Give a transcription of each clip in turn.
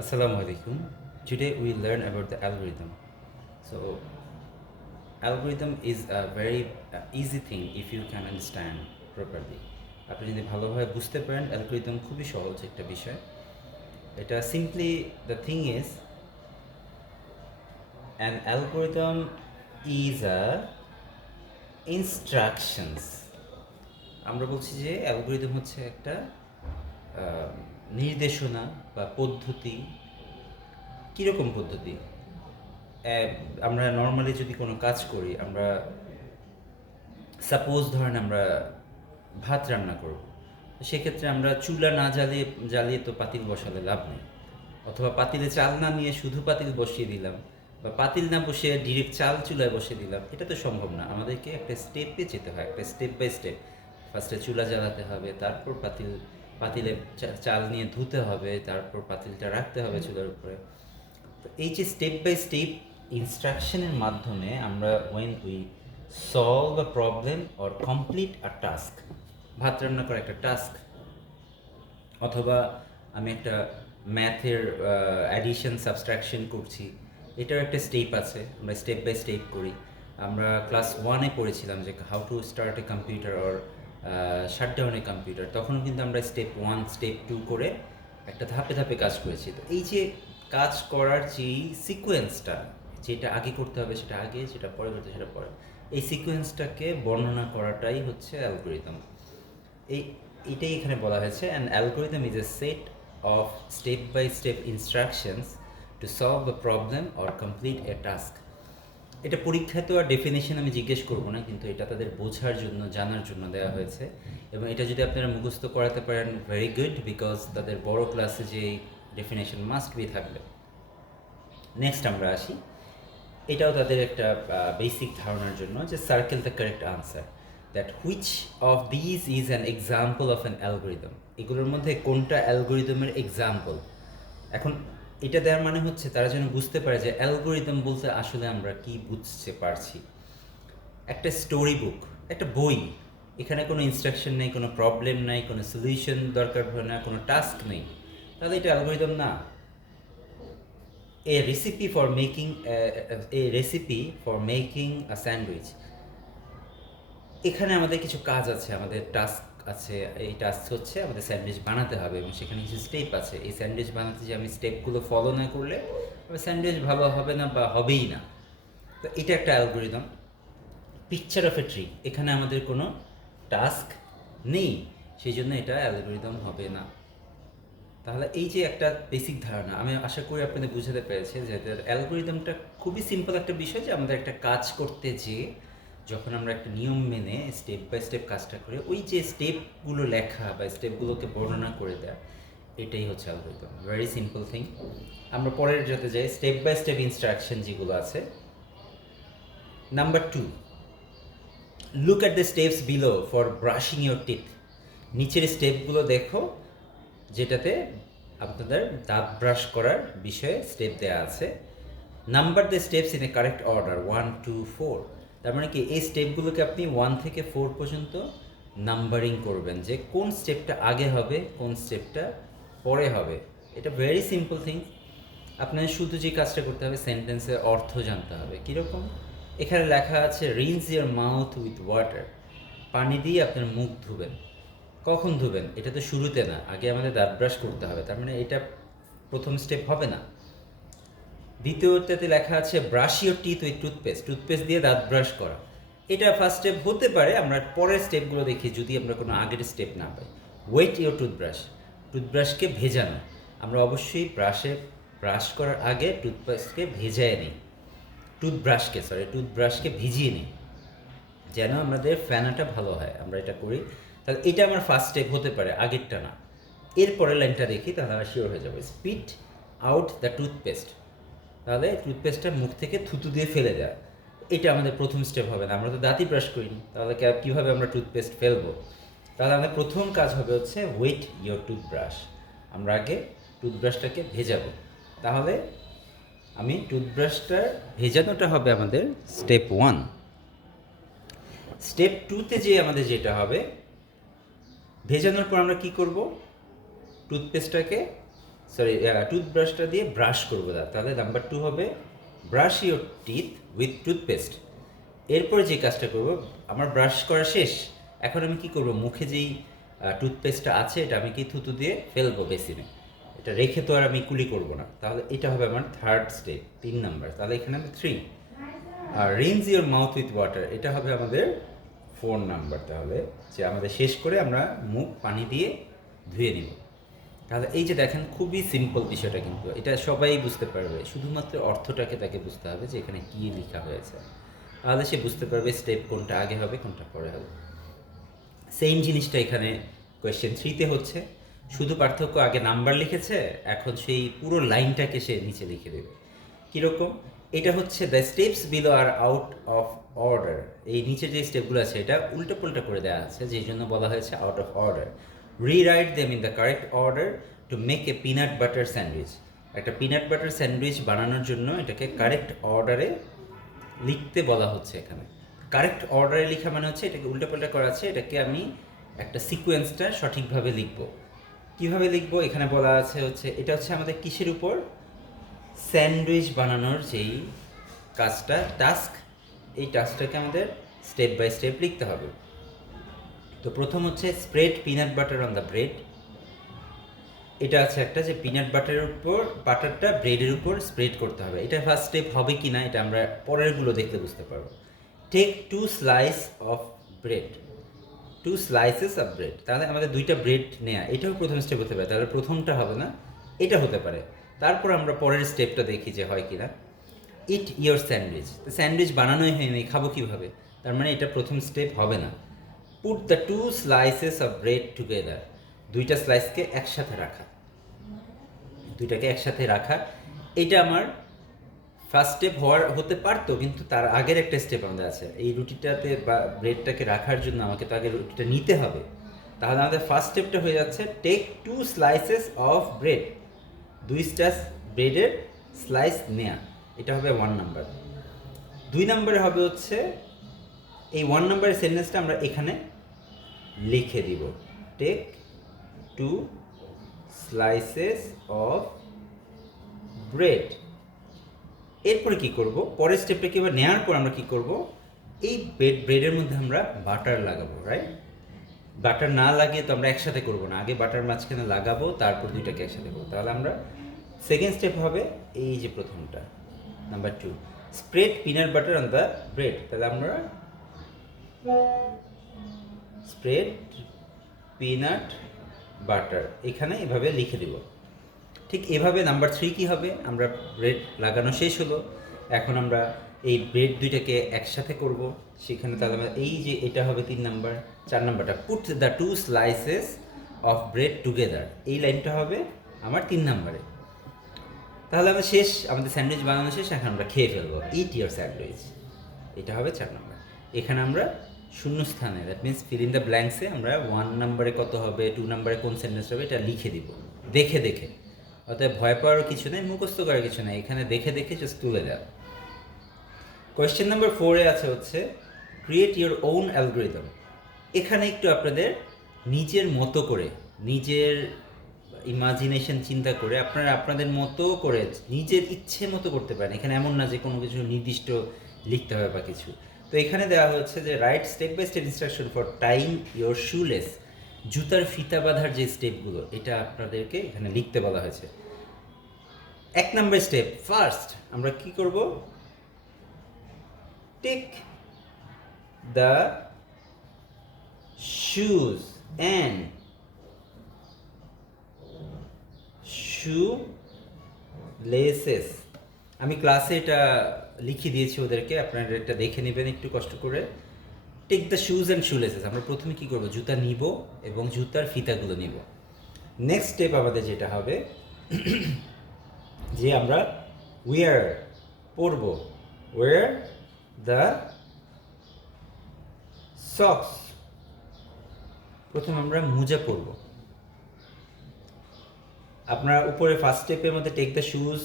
Assalamu alaikum. Today we learn about the algorithm. So, algorithm is a very easy thing if you can understand properly. আপনি যদি ভালোভাবে বুঝতে পারেন algorithm খুবই সহজ একটা বিষয়। এটা simply the thing is an algorithm is a instructions. আমরা বলছি যে অ্যালগোরিদম হচ্ছে একটা নির্দেশনা বা পদ্ধতি। কীরকম পদ্ধতি? আমরা নর্মালি যদি কোনো কাজ করি, আমরা সাপোজ ধরেন আমরা ভাত রান্না করব, সেক্ষেত্রে আমরা চুলা না জ্বালিয়ে তো পাতিল বসালে লাভ নেই। অথবা পাতিলে চাল না নিয়ে শুধু পাতিল বসিয়ে দিলাম, বা পাতিল না বসিয়ে ডিরেক্ট চাল চুলায় বসিয়ে দিলাম, এটা তো সম্ভব না। আমাদেরকে একটা স্টেপে যেতে হয়, একটা স্টেপ বাই স্টেপ। ফার্স্টে চুলা জ্বালাতে হবে, তারপর পাতিলে চাল নিয়ে ধুতে হবে, তারপর পাতিলটা রাখতে হবে চুলার উপরে। তো এই যে স্টেপ বাই স্টেপ ইনস্ট্রাকশনের মাধ্যমে আমরা when we solve a problem or complete a task, ভাত রান্না করা একটা টাস্ক, অথবা আমি একটা ম্যাথের অ্যাডিশন সাবস্ট্রাকশন করছি, এটার একটা স্টেপ আছে, আমরা স্টেপ বাই স্টেপ করি। আমরা ক্লাস 1-এ পড়েছিলাম যে how to start a computer or shut down a computer, তখনও কিন্তু আমরা স্টেপ 1 স্টেপ 2 করে একটা ধাপে ধাপে কাজ করেছি। তো এই যে কাজ করার যে সিকোয়েন্সটা, যেটা আগে করতে হবে সেটা আগে, যেটা পরে করতে সেটা পরে, এই সিকোয়েন্সটাকে বর্ণনা করাটাই হচ্ছে অ্যালগোরিদম। এই এটাই এখানে বলা হয়েছে, an algorithm is a set of step by step instructions to solve a problem or complete a task. এটা পরীক্ষায় তো আর ডেফিনেশন আমি জিজ্ঞেস করবো না, কিন্তু এটা তাদের বোঝার জন্য, জানার জন্য দেওয়া হয়েছে। এবং এটা যদি আপনারা মুখস্থ করাতে পারেন, ভেরি গুড, বিকজ তাদের বড় ক্লাসে যে ডেফিনেশন মাস্ট বি থাকবে। নেক্সট আমরা আসি, এটাও তাদের একটা বেসিক ধারণার জন্য, যে circle the correct answer, that which of this is an example of an algorithm. এগুলোর মধ্যে কোনটা অ্যালগোরিদমের এক্সাম্পল। এখন এটা দেওয়ার মানে হচ্ছে তারা যেন বুঝতে পারে যে অ্যালগোরিদম বলতে আসলে আমরা কি বুঝতে পারছি। একটা স্টোরি বুক, একটা বই, এখানে কোনো ইনস্ট্রাকশন নেই, কোনো প্রবলেম নাই, কোনো সলিউশন দরকার হয় না, কোনো টাস্ক নেই, তাহলে এটা অ্যালগোরিদম না। A recipe for making a sandwich, এখানে আমাদের কিছু কাজ আছে, আমাদের টাস্ক আছে। এই টাস্ক হচ্ছে আমাদের স্যান্ডউইচ বানাতে হবে, এবং সেখানে কিছু স্টেপ আছে। এই স্যান্ডউইচ বানাতে যে আমি স্টেপগুলো ফলো না করলে আমার স্যান্ডউইচ ভালো হবে না, বা হবেই না। তো এটা একটা algorithm. Picture of a tree, এখানে আমাদের কোনো টাস্ক নেই, সেই জন্য এটা অ্যালগোরিদম হবে না। তাহলে এই যে একটা বেসিক ধারণা, আমি আশা করি আপনাদের বুঝাতে পেরেছি যে অ্যালগোরিদমটা খুবই সিম্পল একটা বিষয়, যে আমাদের একটা কাজ করতে যেয়ে যখন আমরা একটা নিয়ম মেনে স্টেপ বাই স্টেপ কাজটা করি, ওই যে স্টেপগুলো লেখা বা স্টেপগুলোকে বর্ণনা করে দেয়, এটাই হচ্ছে অ্যালগোরিদম। Very simple thing. আমরা পরের যাতে যাই, স্টেপ বাই স্টেপ ইনস্ট্রাকশন যেগুলো আছে। Number 2, look at the steps below for brushing your teeth. নিচের স্টেপগুলো দেখো, যেটাতে আপনাদের দাঁত ব্রাশ করার বিষয়ে স্টেপ দেওয়া আছে। Number the steps in a correct order 1, 2, 4। তার মানে কি, এই স্টেপগুলোকে আপনি 1 থেকে 4 পর্যন্ত নাম্বারিং করবেন, যে কোন স্টেপটা আগে হবে, কোন স্টেপটা পরে হবে। এটা ভেরি সিম্পল থিং। আপনার শুধু যে কাজটা করতে হবে, সেন্টেন্সের অর্থ জানতে হবে। কীরকম? এখানে লেখা আছে রিনস ইয়োর মাউথ উইথ ওয়াটার, পানি দিয়ে আপনার মুখ ধুবেন। কখন ধুবেন? এটা তো শুরুতে না, আগে আমাদের দাঁত ব্রাশ করতে হবে, তার মানে এটা প্রথম স্টেপ হবে না। দ্বিতীয়টাতে লেখা আছে brush your teeth with toothpaste, toothpaste দিয়ে দাঁত ব্রাশ করা। এটা ফার্স্ট স্টেপ হতে পারে, আমরা পরের স্টেপগুলো দেখি যদি আমরা কোনো আগের স্টেপ না পাই। ওয়েট ইউর টুথব্রাশ, টুথব্রাশকে ভেজানো। আমরা অবশ্যই ব্রাশ করার আগে টুথপেস্টকে ভেজায় নিই, টুথব্রাশকে ভিজিয়ে নিই, যেন আমাদের ফেনাটা ভালো হয়। আমরা এটা করি, তাহলে এটা আমার ফার্স্ট স্টেপ হতে পারে, আগেরটা না। এরপরের লাইনটা দেখি, তাহলে আমরা শিওর হয়ে যাবো। স্পিট আউট দ্য টুথপেস্ট, তাহলে টুথপেস্টটা মুখ থেকে থুতু দিয়ে ফেলে দেয়। এটা আমাদের প্রথম স্টেপ হবে না, আমরা তো দাঁতই ব্রাশ করিনি, তাহলে কীভাবে আমরা টুথপেস্ট ফেলবো? তাহলে আমাদের প্রথম কাজ হবে হচ্ছে ওয়েট ইয়োর টুথব্রাশ, আমরা আগে টুথব্রাশটাকে ভেজাবো। তাহলে আমি টুথব্রাশটার ভেজানোটা হবে আমাদের স্টেপ 1। স্টেপ 2-তে যে আমাদের যেটা হবে, ভেজানোর পর আমরা কি করব? টুথপেস্টটাকে সরি টুথব্রাশটা দিয়ে ব্রাশ করবো দাঁত। তাহলে নাম্বার 2 হবে brush your teeth with toothpaste. এরপরে যে কাজটা করব, আমার ব্রাশ করা শেষ, এখন আমি কি করব, মুখে যেই টুথপেস্টটা আছে এটা আমি কি থুতু দিয়ে ফেলবো বেসিনে, এটা রেখে তো আর আমি কুলি করব না। তাহলে এটা হবে আমার থার্ড স্টেপ, 3 নাম্বার। তাহলে এখানে আমি 3। আর rinse your mouth with water, এটা হবে আমাদের 4 নাম্বার। তাহলে যে আমাদের শেষ করে আমরা মুখ পানি দিয়ে ধুয়ে নিব। তাহলে এই যে দেখেন, খুবই সিম্পল বিষয়টা, কিন্তু এটা সবাই বুঝতে পারবে, শুধুমাত্র অর্থটাকে তাকে বুঝতে হবে যে এখানে কী লেখা হয়েছে। তাহলে সে বুঝতে পারবে স্টেপ কোনটা আগে হবে কোনটা পরে হবে। সেম জিনিসটা এখানে কোয়েশ্চেন 3-তে হচ্ছে, শুধু পার্থক্য আগে নাম্বার লিখেছে, এখন সেই পুরো লাইনটাকে সে নিচে লিখে দেবে। কীরকম, এটা হচ্ছে the steps below are out of order. এই নিচের যে স্টেপগুলো আছে এটা উল্টো পুল্টা করে দেওয়া আছে, যেই জন্য বলা হয়েছে out of order. Rewrite them in the correct order to make a peanut butter sandwich. একটা পিনাট বাটার স্যান্ডউইচ বানানোর জন্য এটাকে কারেক্ট অর্ডারে লিখতে বলা হচ্ছে। এখানে কারেক্ট অর্ডারে লেখা মানে হচ্ছে এটাকে উল্টাপাল্টা করা আছে, এটাকে আমি একটা সিকোয়েন্সটা সঠিকভাবে লিখব। কিভাবে লিখব, এখানে বলা আছে হচ্ছে এটা হচ্ছে আমাদের কিসের উপর, স্যান্ডউইচ বানানোর যেই কাজটা, টাস্ক, এই টাস্কটাকে আমাদের স্টেপ বাই স্টেপ লিখতে হবে। তো প্রথম হচ্ছে spread peanut butter on the bread. এটা আছে একটা যে পিনাট বাটারের উপর, বাটারটা ব্রেডের উপর স্প্রেড করতে হবে। এটা ফার্স্ট স্টেপ হবে কি না এটা আমরা পরেরগুলো দেখতে বুঝতে পারবো। Take 2 slice of bread, 2 slices of bread. তাহলে আমাদের 2টা ব্রেড নেওয়া, এটাও প্রথম স্টেপ হতে পারে। তাহলে প্রথমটা হবে না, এটা হতে পারে। তারপর আমরা পরের স্টেপটা দেখি যে হয় কি না। ইট ইয়োর স্যান্ডউইচ, তো স্যান্ডউইচ বানানোই হয়নি, খাবো কীভাবে, তার মানে এটা প্রথম স্টেপ হবে না। Put the 2 slices of bread together, 2টা স্লাইসকে একসাথে রাখা, 2টাকে একসাথে রাখা। এটা আমার ফার্স্ট স্টেপ হতে পারতো, কিন্তু তার আগের একটা স্টেপ আমাদের আছে। এই রুটিটাতে বা ব্রেডটাকে রাখার জন্য আমাকে তো আগে রুটিটা নিতে হবে। তাহলে আমাদের ফার্স্ট স্টেপটা হয়ে যাচ্ছে টেক 2 স্লাইসেস অফ ব্রেড, 2টা ব্রেডের স্লাইস নেয়া, এটা হবে 1 নাম্বার। 2 নাম্বারে হবে হচ্ছে এই 1 নাম্বারের সেন্টেন্সটা আমরা এখানে লিখে দিব, টেক 2 স্লাইসেস অফ ব্রেড। এরপরে কি করব, পরের স্টেপটা কি এবার নেওয়ার পর আমরা কি করব, এই ব্রেডের মধ্যে আমরা বাটার লাগাবো, রাইট? বাটার না লাগিয়ে তো আমরা একসাথে করব না, আগে বাটার মাঝখানে লাগাবো, তারপর 2টাকে একসাথে করবো। তাহলে আমরা সেকেন্ড স্টেপ হবে এই যে প্রথমটা, number 2, spread peanut butter on the bread. তাহলে আমরা স্প্রেড পিনাট বাটার এখানে এভাবে লিখে দেব। ঠিক এভাবে নাম্বার 3 কি হবে, আমরা ব্রেড লাগানো শেষ হলো, এখন আমরা এই ব্রেড 2টাকে একসাথে করব সেখানে। তাহলে আমরা এই যে এটা হবে 3 নাম্বার। 4 নাম্বারটা put the 2 slices of bread together, এই লাইনটা হবে আমার 3 নাম্বারে। তাহলে আমরা শেষ, আমাদের স্যান্ডউইচ বানানো শেষ, এখন আমরা খেয়ে ফেলবো, ইট ইয়োর স্যান্ডউইচ, এটা হবে 4 নাম্বার। এখানে আমরা শূন্যস্থানে, that means fill in the ব্ল্যাঙ্কসে আমরা 1 নাম্বারে কত হবে, 2 নাম্বারে কোন সেন্টেন্স হবে এটা লিখে দিব দেখে দেখে। অর্থাৎ ভয় পাওয়ারও কিছু নেই, মুখস্থ করার কিছু নেই, এখানে দেখে দেখে জাস্ট তুলে দেওয়া। কোয়েশ্চেন নাম্বার 4-এ আছে হচ্ছে ক্রিয়েট ইউর ওন অ্যালগরিদম। এখানে একটু আপনাদের নিজের মতো করে, নিজের ইমাজিনেশন চিন্তা করে আপনারা আপনাদের মতো করে নিজের ইচ্ছে মতো করতে পারেন। এখানে এমন না যে কোনো কিছু নির্দিষ্ট লিখতে হবে বা কিছু। তো এখানে দেওয়া হচ্ছে যে right step by step instruction for tying your shoelace, জুতার ফিতা বাঁধার যে স্টেপগুলো এটা আপনাদেরকে এখানে লিখতে বলা হয়েছে। 1 নম্বর স্টেপ, ফার্স্ট আমরা কি করব, take the shoes and shoelaces. আমি ক্লাসে এটা লিখে দিয়েছি ওদেরকে, আপনারা এটা দেখে নেবেন একটু কষ্ট করে। Take the shoes and shoelaces, আমরা প্রথমে কী করবো, জুতা নিব এবং জুতার ফিতাগুলো নিব। নেক্সট স্টেপ আমাদের যেটা হবে যে আমরা ওয়্যার পরব, ওয়্যার দ্য সক্স, প্রথমে আমরা মোজা পরব। আপনারা উপরে ফার্স্ট স্টেপের মধ্যে take the shoes,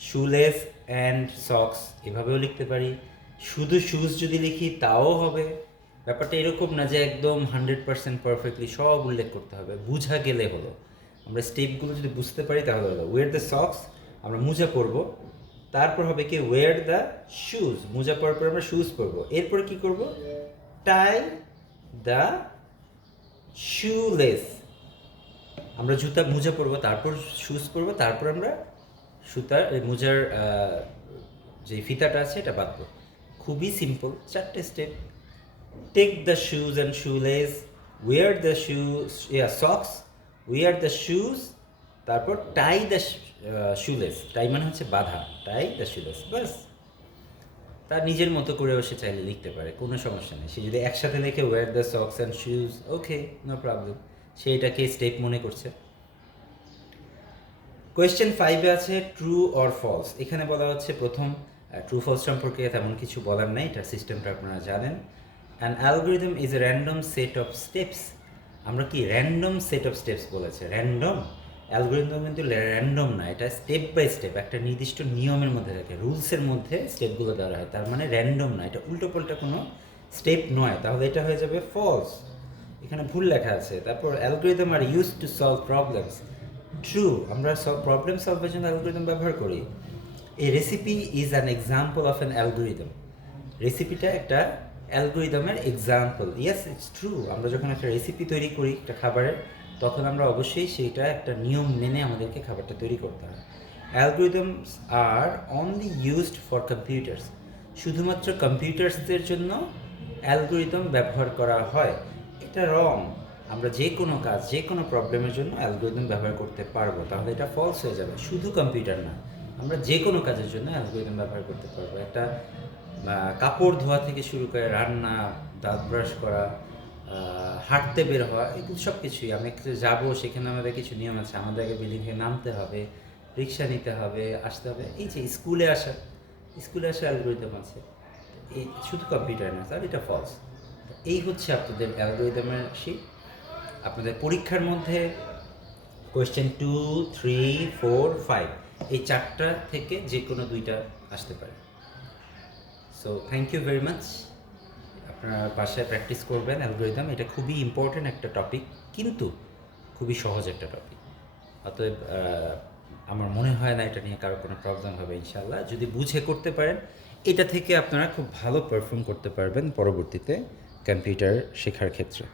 shoelace and socks এভাবেও লিখতে পারি। শুধু শুজ যদি লিখি তাও হবে। ব্যাপারটা এরকম না যে একদম 100% পারফেক্টলি সব উল্লেখ করতে হবে, বুঝা গেলে হলো। আমরা স্টেপগুলো যদি বুঝতে পারি তাহলে হলো ওয়েয়ার দ্য সক্স, আমরা মোজা পরবো, তারপর হবে কি ওয়েয়ার দ্য শুজ, মোজা পরার পর আমরা শুজ পরবো, এরপর কি করব টাই দ্য শুলেস, আমরা জুতা মোজা পরবো, তারপর শুজ পরবো, তারপর আমরা সুতার মোজার যে ফিতাটা আছে এটা বাঁধবো। খুবই সিম্পল, 4টে step. Take the shoes and shoelace, wear the shoes socks, wear the shoes, তারপর টাই দ্য শুলেস, টাই মানে হচ্ছে বাঁধা, টাই দ্য শুলেস, বাস। তার নিজের মতো করেও সে চাইলে লিখতে পারে, কোনো সমস্যা নেই। সে যদি একসাথে লেখে wear the socks and shoes, okay, no problem, সে এটাকে স্টেপ মনে করছে। কোয়েশ্চেন 5-এ আছে ট্রু অর ফলস। এখানে বলা হচ্ছে প্রথম ট্রু ফলস সম্পর্কে তেমন কিছু বলার নাই, এটার সিস্টেমটা আপনারা জানেন। An algorithm is A random set of steps. আমরা কি র্যান্ডম সেট অফ স্টেপস বলেছে, র্যান্ডম অ্যালগোরিদম কিন্তু র্যান্ডম না, এটা স্টেপ বাই স্টেপ একটা নির্দিষ্ট নিয়মের মধ্যে থাকে, রুলসের মধ্যে স্টেপগুলো দেওয়া হয়, তার মানে র্যান্ডম না, এটা উল্টোপাল্টা কোনো স্টেপ নয়, তাহলে এটা হয়ে যাবে ফলস, এখানে ভুল লেখা আছে। তারপর algorithm are use to solve problems, true, আমরা প্রবলেম সলভের জন্য অ্যালগোরিদম ব্যবহার করি। A recipe is an example of an algorithm, রেসিপিটা একটা অ্যালগোরিদমের এক্সাম্পল, ইয়েস ইটস ট্রু। আমরা যখন একটা রেসিপি তৈরি করি একটা খাবারের, তখন আমরা অবশ্যই সেইটা একটা নিয়ম মেনে আমাদেরকে খাবারটা তৈরি করতে হয়। Algorithms are only used for computers, শুধুমাত্র কম্পিউটার্সদের জন্য অ্যালগোরিদম ব্যবহার করা হয়, এটা রং। আমরা যে কোনো কাজ, যে কোনো প্রবলেমের জন্য অ্যালগোরিদম ব্যবহার করতে পারবো, তাহলে এটা ফলস হয়ে যাবে। শুধু কম্পিউটার না, আমরা যে কোনো কাজের জন্য অ্যালগোরিদম ব্যবহার করতে পারবো। একটা কাপড় ধোয়া থেকে শুরু করে রান্না, দাঁত ব্রাশ করা, হাঁটতে বের হওয়া, এগুলো সব কিছুই। আমি একটু যাবো, সেখানে আমাদের কিছু নিয়ম আছে, আমাদের আগে বিল্ডিং থেকে নামতে হবে, রিক্সা নিতে হবে, আসতে হবে। এই যে স্কুলে আসা অ্যালগোরিদম আছে, এই শুধু কম্পিউটার না স্যার, এটা ফলস। এই হচ্ছে আপনাদের অ্যালগোরিদমের শিট। আপনাদের পরীক্ষার মধ্যে কোয়েশ্চেন 2, 3, 4, 5 এই 4টা থেকে যে কোনো 2টা আসতে পারে। So thank you very much. আপনারা বাসায় প্র্যাকটিস করবেন অ্যালগোরিদম, এটা খুবই ইম্পর্ট্যান্ট একটা টপিক, কিন্তু খুবই সহজ একটা টপিক। অতএব আমার মনে হয় না এটা নিয়ে কারো কোনো প্রবলেম হবে ইনশাল্লাহ। যদি বুঝে করতে পারেন, এটা থেকে আপনারা খুব ভালো পারফর্ম করতে পারবেন পরবর্তীতে কম্পিউটার শেখার ক্ষেত্রে।